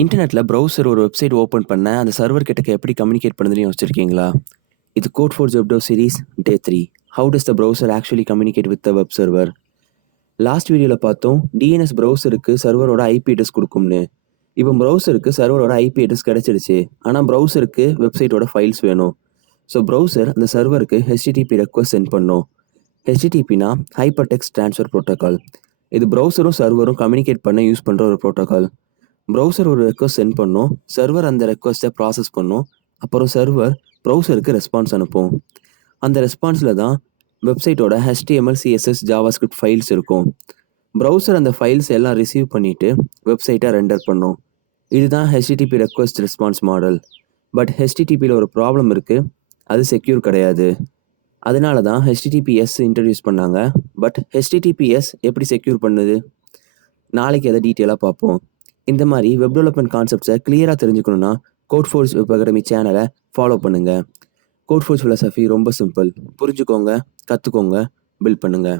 இன்டர்நெட்ல ப்ரௌசர் ஒரு website open பண்ண, அந்த சர்வர் கிட்டக்க எப்படி கம்யூனிகேட் பண்ணுதுன்னு யோசிச்சிருக்கீங்களா? இது Code Force web dev series day 3. How does the browser actually communicate with the web server? Last வீடியோல பார்த்தோம், டிஎன்எஸ் ப்ரௌசருக்கு சர்வரோட ஐபி அட்ரஸ் குடுக்கும்னு. இப்போ ப்ரௌசருக்கு சர்வரோட ஐபி அட்ரஸ் கிடைச்சிடுச்சு. ஆனா ப்ரௌசருக்கு வெப்சைட்டோட ஃபைல்ஸ் வேணும். ஸோ ப்ரௌசர் அந்த சர்வருக்கு HTTP ரெக்வெஸ்ட் சென்ட் பண்ணும். HTTPனா ஹைப்பர் டெக்ஸ்ட் ட்ரான்ஸ்ஃபர் புரோட்டோகால். இது ப்ரௌசரும் சர்வரும் கம்யூனிகேட் பண்ண யூஸ் பண்ற ஒரு புரோட்டோகால். ப்ரௌசர் ஒரு ரெக்வெஸ்ட் சென்ட் பண்ணும், சர்வர் அந்த ரெக்வெஸ்ட்டை ப்ராசஸ் பண்ணும், அப்புறம் சர்வர் ப்ரௌசருக்கு ரெஸ்பான்ஸ் அனுப்பும். அந்த ரெஸ்பான்ஸில் தான் வெப்சைட்டோட HTML, CSS, JavaScript ஃபைல்ஸ் இருக்கும். ப்ரௌசர் அந்த ஃபைல்ஸ் எல்லாம் ரிசீவ் பண்ணிட்டு வெப்சைட்டை ரெண்டர் பண்ணும். இதுதான் HTTP request response model. But HTTPயில் ஒரு ப்ராப்ளம் இருக்குது, அது செக்யூர் கிடையாது. அதனால தான் HTTPS இன்ட்ரடியூஸ் பண்ணாங்க. பட் HTTPS எப்படி செக்யூர் பண்ணுது? நாளைக்கு அதை டீட்டெயிலாக பார்ப்போம். இந்த மாதிரி வெப் டெவலப்மெண்ட் கான்செப்ட்ஸை கிளியராக தெரிஞ்சுக்கணுன்னா கோட் ஃபோர்ஸ் வெப் அகாடமி சேனலை ஃபாலோ பண்ணுங்கள். கோட் ஃபோர்ஸ் ஃபிலாசபி ரொம்ப சிம்பிள். புரிஞ்சுக்கோங்க, கற்றுக்கோங்க, பில்ட் பண்ணுங்கள்.